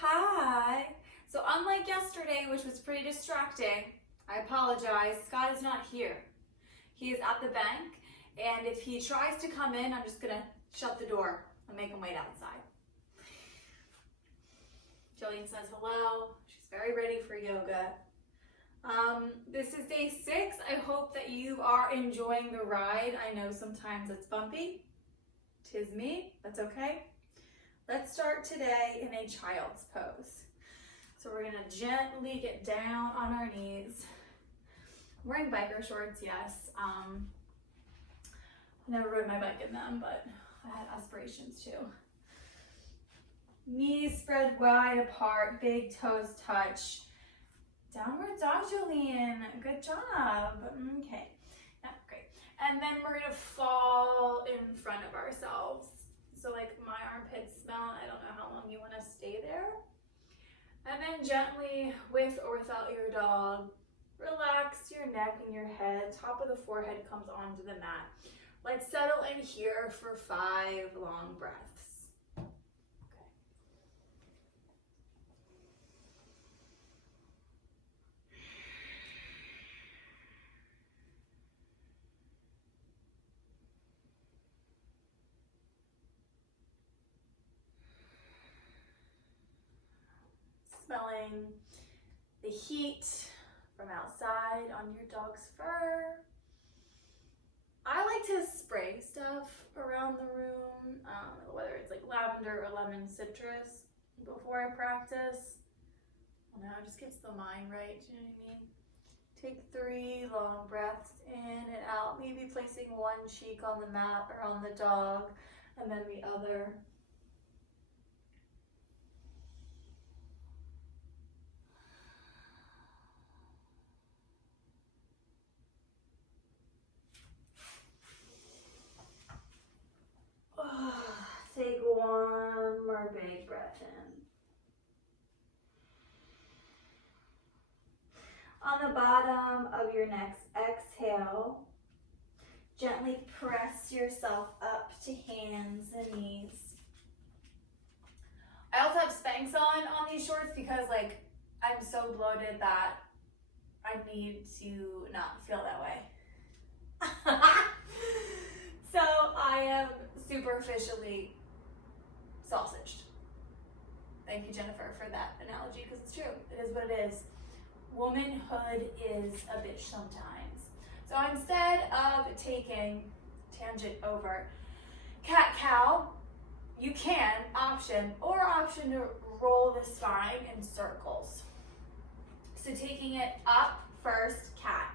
Hi. So unlike yesterday, which was pretty distracting, I apologize, Scott is not here. He is at the bank, and if he tries to come in, I'm just gonna shut the door and make him wait outside. Jillian says hello. She's very ready for yoga. This is day 6. I hope that you are enjoying the ride. I know sometimes it's bumpy. 'Tis me, that's okay. Let's start today in a child's pose. So we're gonna gently get down on our knees. I'm wearing biker shorts, yes. I never rode my bike in them, but I had aspirations to. Knees spread wide apart, big toes touch. Downward dog, Jolene. Good job. Okay, yeah, great. And then we're gonna fall in front of ourselves. So like my armpits smell, I don't know how long you wanna stay there. And then gently, with or without your dog, relax your neck and your head. Top of the forehead comes onto the mat. Let's settle in here for 5 long breaths. Okay. Smelling the heat from outside on your dog's fur. I like to spray stuff around the room, whether it's like lavender or lemon citrus before I practice. I don't know, it just gets the mind right, do you know what I mean? Take 3 long breaths in and out, maybe placing one cheek on the mat or on the dog, and then the other. Take one more big breath in. On the bottom of your next exhale, gently press yourself up to hands and knees. I also have Spanx on these shorts because like I'm so bloated that I need to not feel that way. So I am superficially sausaged. Thank you, Jennifer, for that analogy because it's true. It is what it is. Womanhood is a bitch sometimes. So instead of taking tangent over cat-cow, you can option to roll the spine in circles. So taking it up first, cat,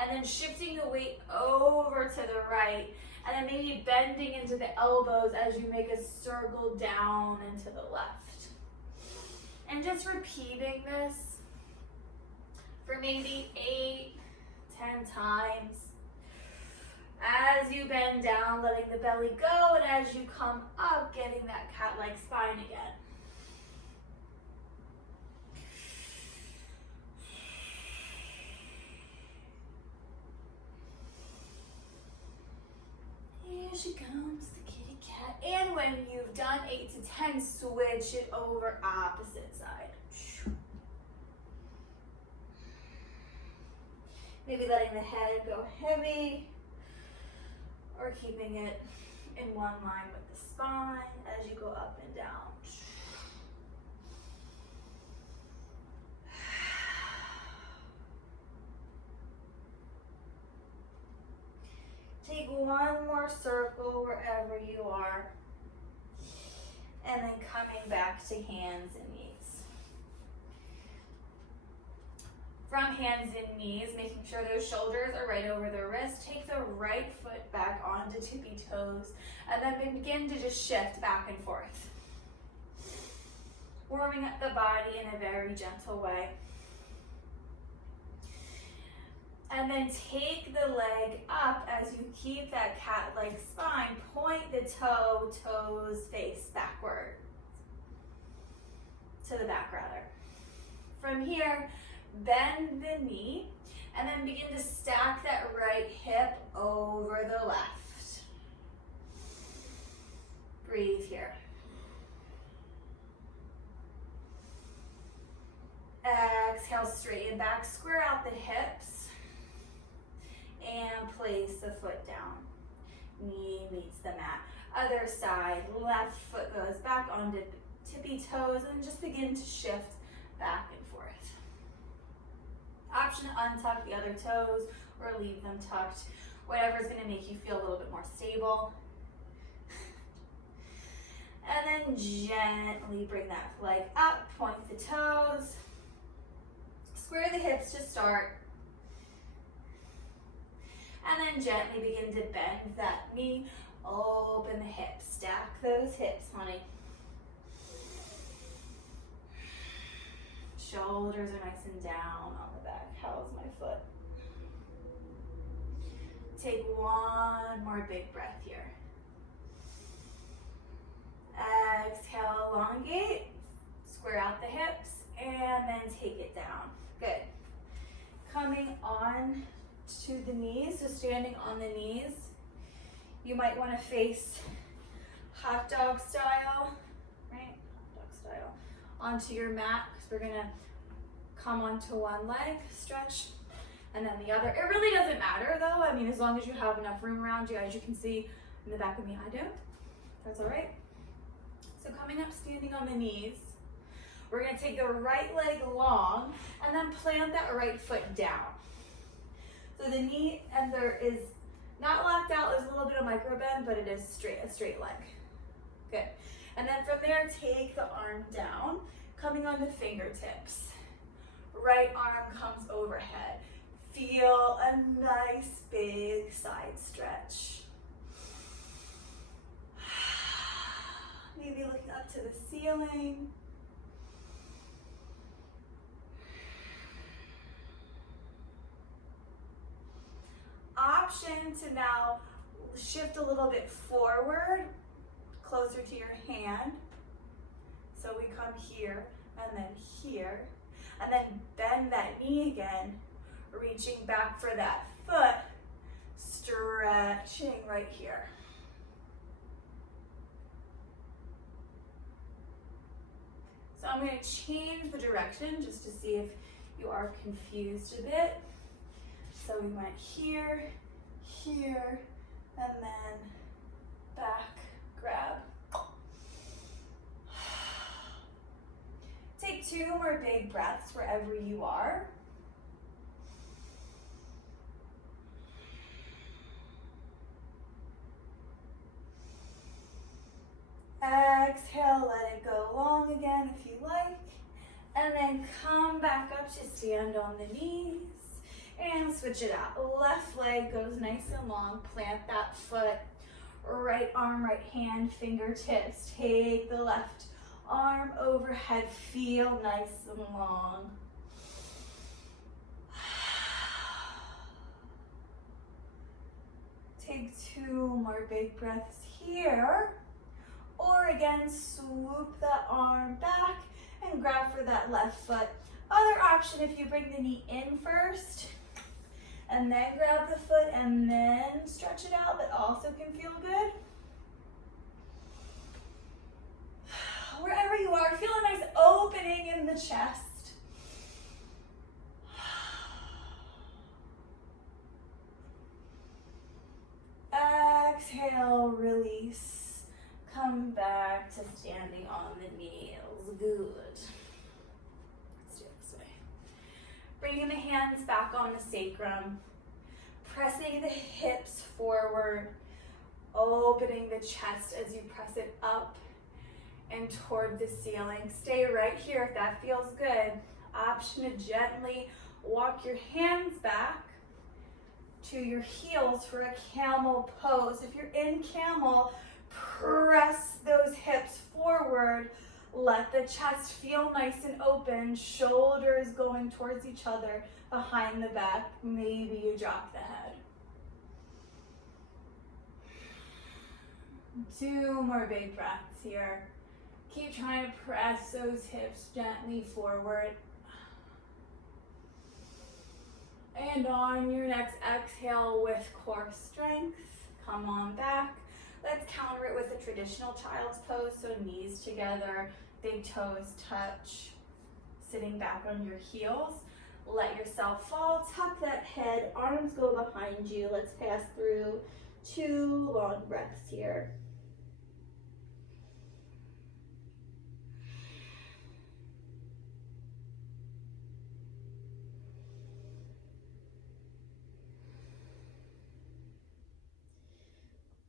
and then shifting the weight over to the right, and then maybe bending into the elbows as you make a circle down and to the left. And just repeating this for maybe 8-10 times. As you bend down, letting the belly go, and as you come up, getting that cat-like spine again. Here she comes, the kitty cat. And when you've done 8 to 10, switch it over opposite side. Maybe letting the head go heavy, or keeping it in one line with the spine as you go up and down. Take one more circle wherever you are, and then coming back to hands and knees. From hands and knees, making sure those shoulders are right over the wrist. Take the right foot back onto tippy toes, and then begin to just shift back and forth. Warming up the body in a very gentle way. And then take the leg up as you keep that cat-like spine. Point the toe, toes face backward. To the back rather. From here, bend the knee and then begin to stack that right hip over the left. Breathe here. Exhale, straighten back, square out the hips, and place the foot down. Knee meets the mat. Other side, left foot goes back onto tippy toes, and just begin to shift back and forth. Option to untuck the other toes or leave them tucked. Whatever's going to make you feel a little bit more stable. And then gently bring that leg up, point the toes. Square the hips to start. And then gently begin to bend that knee, open the hips, stack those hips, honey. Shoulders are nice and down on the back. How's my foot? Take one more big breath here. Exhale, elongate, square out the hips, and then take it down. Good. Coming on to the knees, so standing on the knees. You might want to face hot dog style, right? Hot dog style, onto your mat, because we're gonna come onto one leg, stretch, and then the other. It really doesn't matter though. I mean, as long as you have enough room around you, as you can see in the back of me, I don't. That's all right. So coming up, standing on the knees, we're gonna take the right leg long and then plant that right foot down. So the knee ender is not locked out, there's a little bit of micro bend, but it is straight, a straight leg. Good. And then from there, take the arm down, coming onto fingertips. Right arm comes overhead. Feel a nice big side stretch. Maybe looking up to the ceiling. Option to now shift a little bit forward, closer to your hand. So we come here and then here, and then bend that knee again, reaching back for that foot, stretching right here. So I'm going to change the direction just to see if you are confused a bit. So we went here, here, and then back, grab. Take 2 more big breaths wherever you are. Exhale, let it go long again if you like. And then come back up to stand on the knees. And switch it out. Left leg goes nice and long. Plant that foot. Right arm, right hand, fingertips. Take the left arm overhead. Feel nice and long. Take 2 more big breaths here. Or again, swoop the arm back and grab for that left foot. Other option, if you bring the knee in first, and then grab the foot and then stretch it out, that also can feel good. Wherever you are, feel a nice opening in the chest. Exhale, release. Come back to standing on the knees. Good. Let's do it this way. Bringing the hands back on the sacrum. Pressing the hips forward. Opening the chest as you press it up and toward the ceiling. Stay right here if that feels good. Option to gently walk your hands back to your heels for a camel pose. If you're in camel, press those hips forward. Let the chest feel nice and open. Shoulders going towards each other behind the back. Maybe you drop the head. 2 more big breaths here. Keep trying to press those hips gently forward. And on your next exhale with core strength, come on back. Let's counter it with a traditional child's pose, so knees together, big toes touch, sitting back on your heels. Let yourself fall, tuck that head, arms go behind you. Let's pass through 2 long breaths here.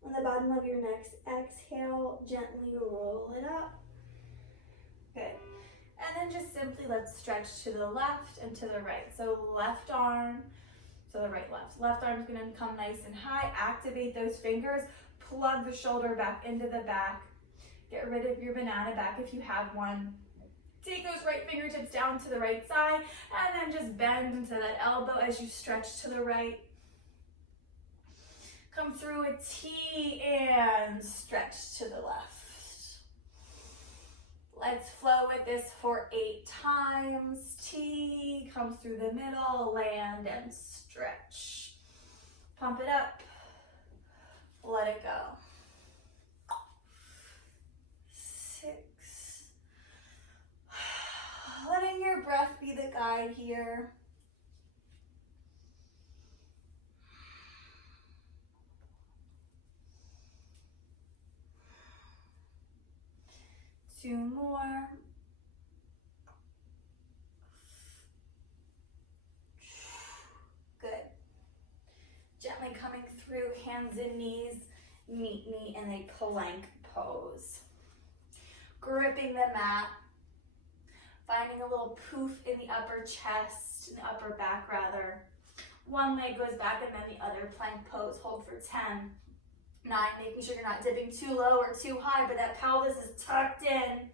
On the bottom of your next exhale, gently roll it up. Good. And then just simply let's stretch to the left and to the right. So left arm to the right, left. Left arm's gonna come nice and high. Activate those fingers. Plug the shoulder back into the back. Get rid of your banana back if you have one. Take those right fingertips down to the right side and then just bend into that elbow as you stretch to the right. Come through a T and stretch to the left. Let's flow with this for 8 times. T, come through the middle, land and stretch. Pump it up, let it go. 6. Letting your breath be the guide here. 2 more. Good. Gently coming through, hands and knees, meet me in a plank pose. Gripping the mat, finding a little poof in the upper chest, in the upper back rather. One leg goes back and then the other, plank pose, hold for 10. 9, making sure you're not dipping too low or too high, but that pelvis is tucked in.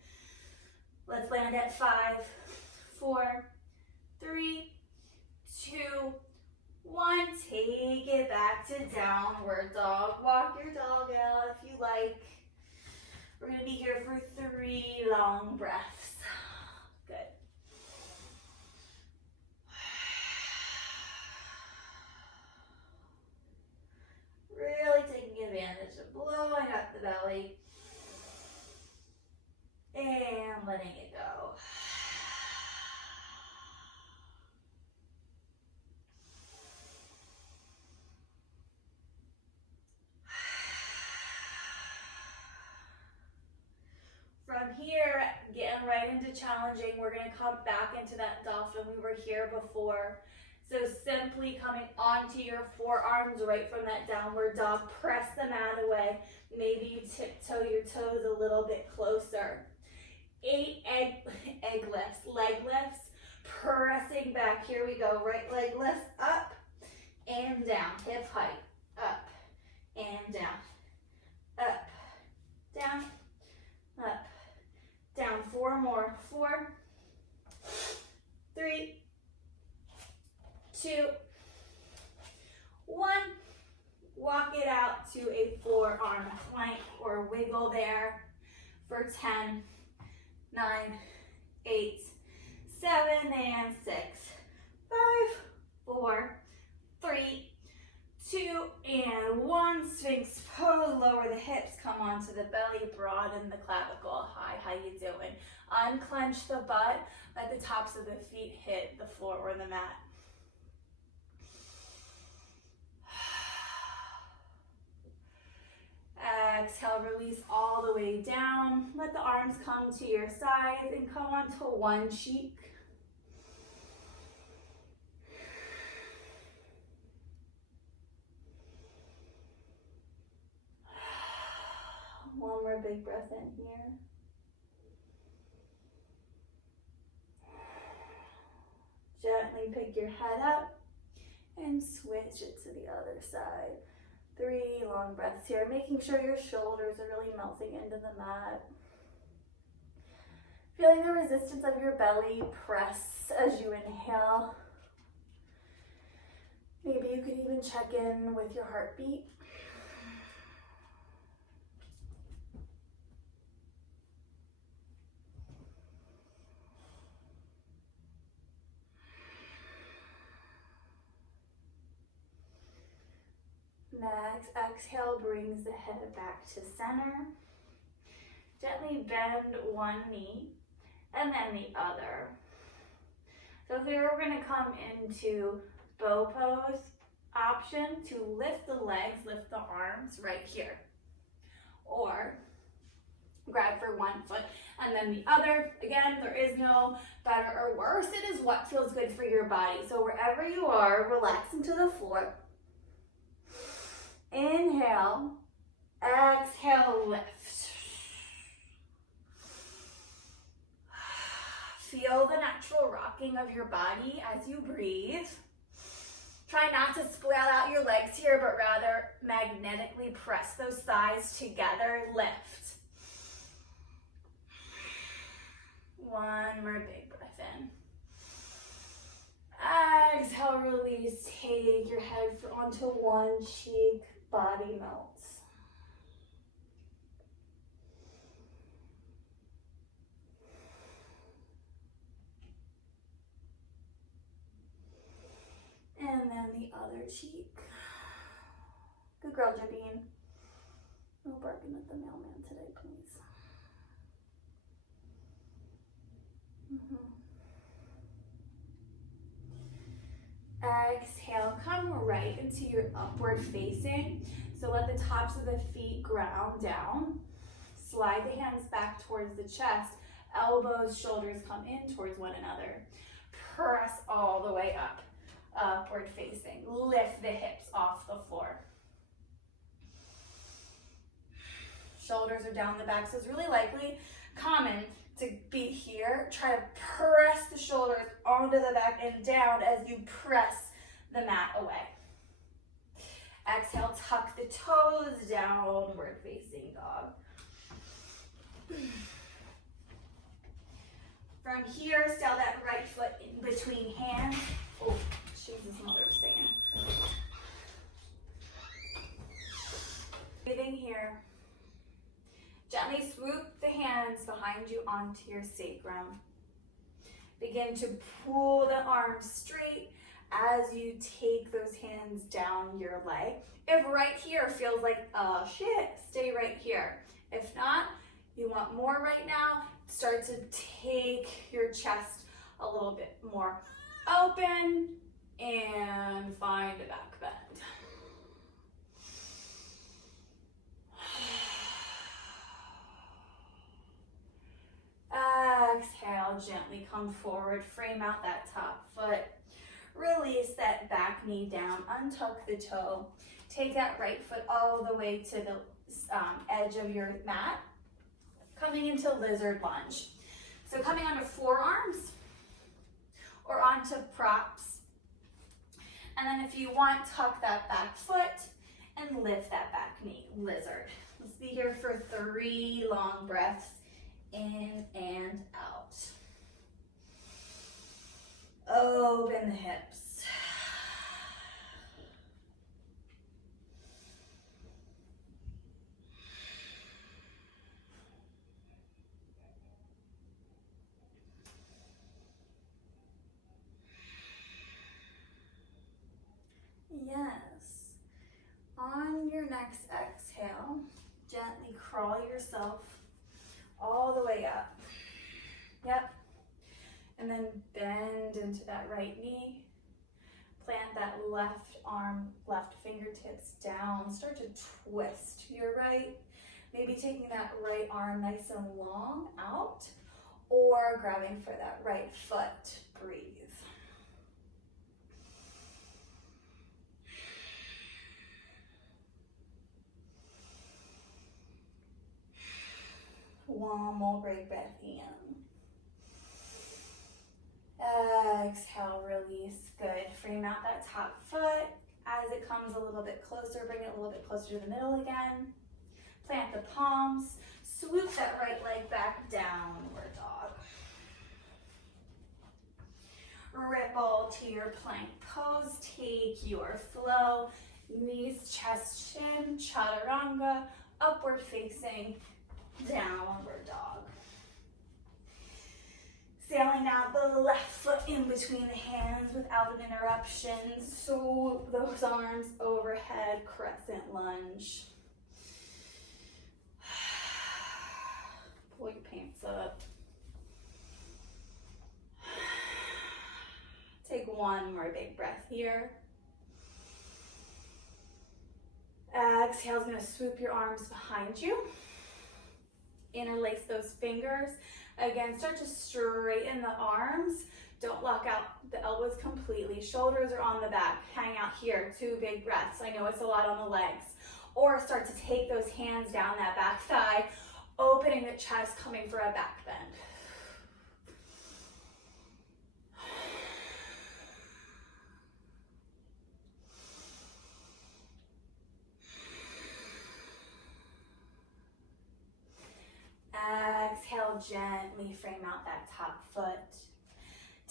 Let's land at 5, 4, 3, 2, 1. Take it back to downward dog. Walk your dog out if you like. We're gonna be here for 3 long breaths. Good. Really taking advantage of blowing up the belly and letting it go. From here, getting right into challenging, we're going to come back into that dolphin we were here before. So simply coming onto your forearms right from that downward dog, press the mat away. Maybe you tiptoe your toes a little bit closer. 8 leg lifts, pressing back. Here we go. Right leg lifts up and down. Hip height. Up and down. Up, down, up, down. 4 more. 4, 3, 2, 1. Walk it out to a forearm plank or wiggle there for 10, 9, 8, 7, and 6, 5, 4, 3, 2, and 1. Sphinx pose. Lower the hips, come onto the belly, broaden the clavicle. Hi, how you doing? Unclench the butt, let the tops of the feet hit the floor or the mat. Exhale, release all the way down. Let the arms come to your sides and come onto one cheek. One more big breath in here. Gently pick your head up and switch it to the other side. 3 long breaths here, making sure your shoulders are really melting into the mat. Feeling the resistance of your belly press as you inhale. Maybe you could even check in with your heartbeat. Next, exhale brings the head back to center. Gently bend one knee and then the other. So here we're gonna come into bow pose option to lift the legs, lift the arms right here. Or grab for one foot and then the other. Again, there is no better or worse. It is what feels good for your body. So wherever you are, relax into the floor. Inhale, exhale, lift. Feel the natural rocking of your body as you breathe. Try not to spread out your legs here, but rather magnetically press those thighs together, lift. One more big breath in. Exhale, release. Take your head onto one cheek, body melts. And then the other cheek. Good girl, Jabine. No barking at the mailman today, please. Exhale, come right into your upward facing. So let the tops of the feet ground down. Slide the hands back towards the chest. Elbows, shoulders come in towards one another. Press all the way up, upward facing. Lift the hips off the floor. Shoulders are down the back, so it's really common to be here. Try to press the shoulders onto the back and down as you press the mat away. Exhale, tuck the toes, downward facing dog. From here, still that right foot in between hands. Oh, Jesus, mother of Satan. Breathing here. Gently swoop the hands behind you onto your sacrum. Begin to pull the arms straight as you take those hands down your leg. If right here feels like, oh shit, stay right here. If not, you want more right now, start to take your chest a little bit more open and find a back bend. Exhale, gently come forward, frame out that top foot. Release that back knee down, untuck the toe. Take that right foot all the way to the edge of your mat. Coming into lizard lunge. So coming onto forearms or onto props. And then if you want, tuck that back foot and lift that back knee, lizard. Let's be here for 3 long breaths. In and out. Open the hips. Yes. On your next exhale, gently crawl yourself all the way up. Yep. And then bend into that right knee. Plant that left arm, left fingertips down. Start to twist your right. Maybe taking that right arm nice and long out, or grabbing for that right foot. Breathe. One more big breath in. Exhale, release. Good. Frame out that top foot. As it comes a little bit closer, bring it a little bit closer to the middle again. Plant the palms. Swoop that right leg back, downward dog. Ripple to your plank pose. Take your flow. Knees, chest, chin, chaturanga, upward facing, downward dog. Sailing out the left foot in between the hands without an interruption. Swoop those arms overhead, crescent lunge. Pull your pants up. one more big breath here. Exhale is going to swoop your arms behind you. Interlace those fingers. Again, start to straighten the arms. Don't lock out the elbows completely. Shoulders are on the back. Hang out here. 2 big breaths. I know it's a lot on the legs. Or start to take those hands down that back thigh, opening the chest, coming for a back bend. Exhale, gently frame out that top foot.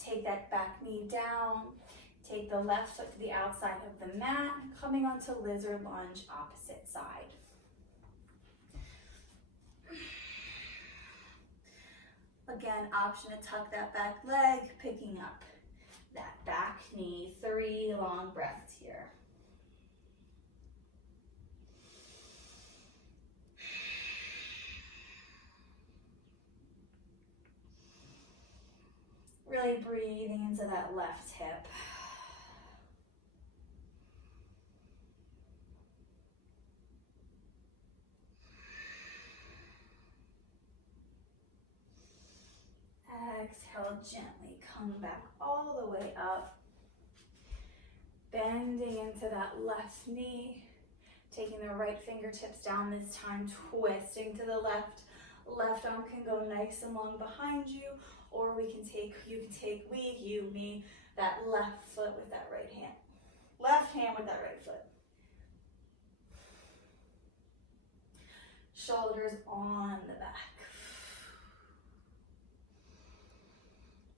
Take that back knee down. Take the left foot to the outside of the mat, coming onto lizard lunge, opposite side. Again, option to tuck that back leg, picking up that back knee. 3 long breaths here. Really breathing into that left hip. Exhale, gently come back all the way up. Bending into that left knee. Taking the right fingertips down this time, twisting to the left. Left arm can go nice and long behind you, or you can take me, that left foot with that right hand. Left hand with that right foot. Shoulders on the back.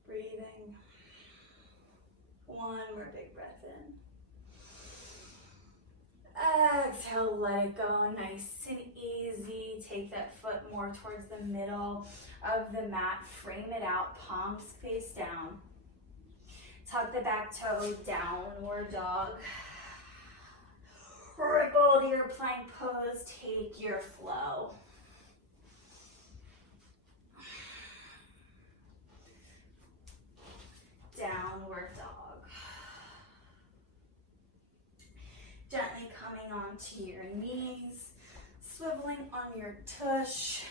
Breathing. 1 more big breath in. Exhale, let it go, nice and easy. Take that foot more towards the middle of the mat. Frame it out, palms face down. Tuck the back toes, downward dog. Ripple to your plank pose, take your flow. Downward dog. Gently coming onto your knees, swiveling on your tush.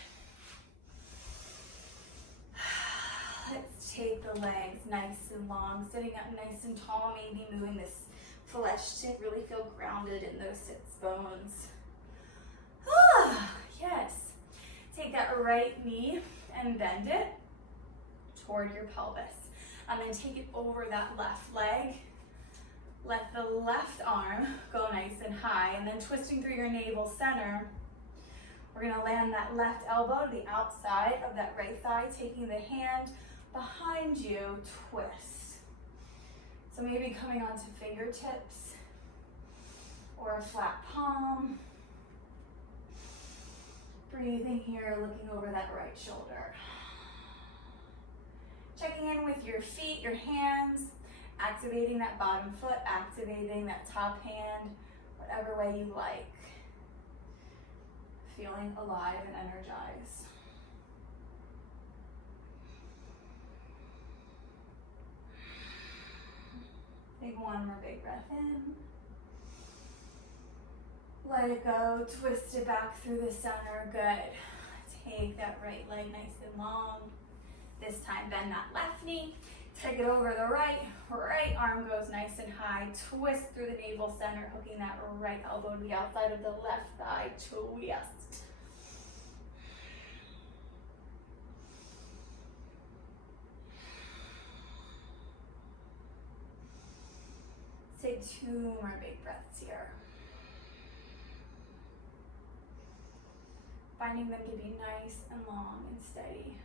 Let's take the legs nice and long, sitting up nice and tall, maybe moving this flesh to really feel grounded in those sits bones. Yes. Take that right knee and bend it toward your pelvis. And then take it over that left leg. Let the left arm go nice and high, and then twisting through your navel center, we're gonna land that left elbow to the outside of that right thigh, taking the hand behind you, twist. So maybe coming onto fingertips or a flat palm. Breathing here, looking over that right shoulder. Checking in with your feet, your hands, activating that bottom foot, activating that top hand, whatever way you like. Feeling alive and energized. Take 1 more big breath in. Let it go, twist it back through the center, good. Take that right leg nice and long. This time bend that left knee, take it over the right arm goes nice and high, twist through the navel center, hooking that right elbow to the outside of the left thigh, twist. Take 2 more big breaths here. Finding them to be nice and long and steady.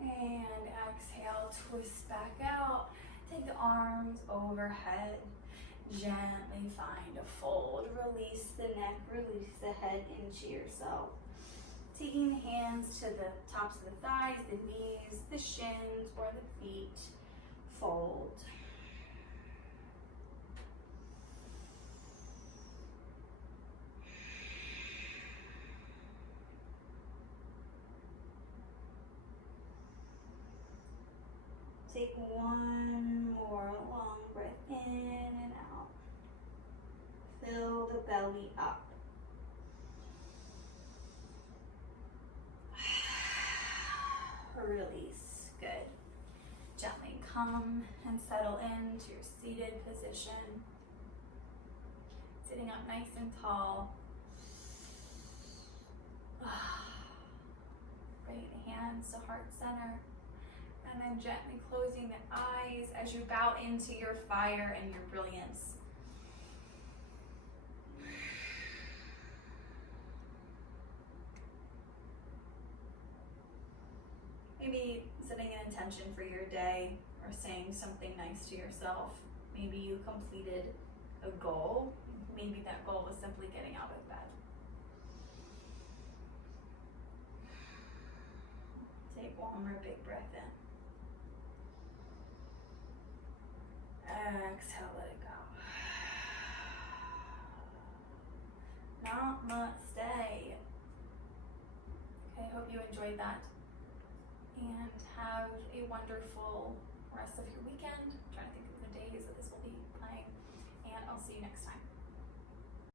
And exhale, twist back out. Take the arms overhead. Gently find a fold. Release the neck, release the head into yourself. Taking the hands to the tops of the thighs, the knees, the shins, or the feet. Fold. take one more long breath in and out. Fill the belly up. Release. Good. Gently come and settle into your seated position. Sitting up nice and tall. Bringing the hands to heart center. And then gently closing the eyes as you bow into your fire and your brilliance. Maybe setting an intention for your day or saying something nice to yourself. Maybe you completed a goal. Maybe that goal was simply getting out of bed. Take one more big breath in. Exhale, let it go. Namaste. Okay, hope you enjoyed that. And have a wonderful rest of your weekend. I'm trying to think of the days that this will be playing. And I'll see you next time.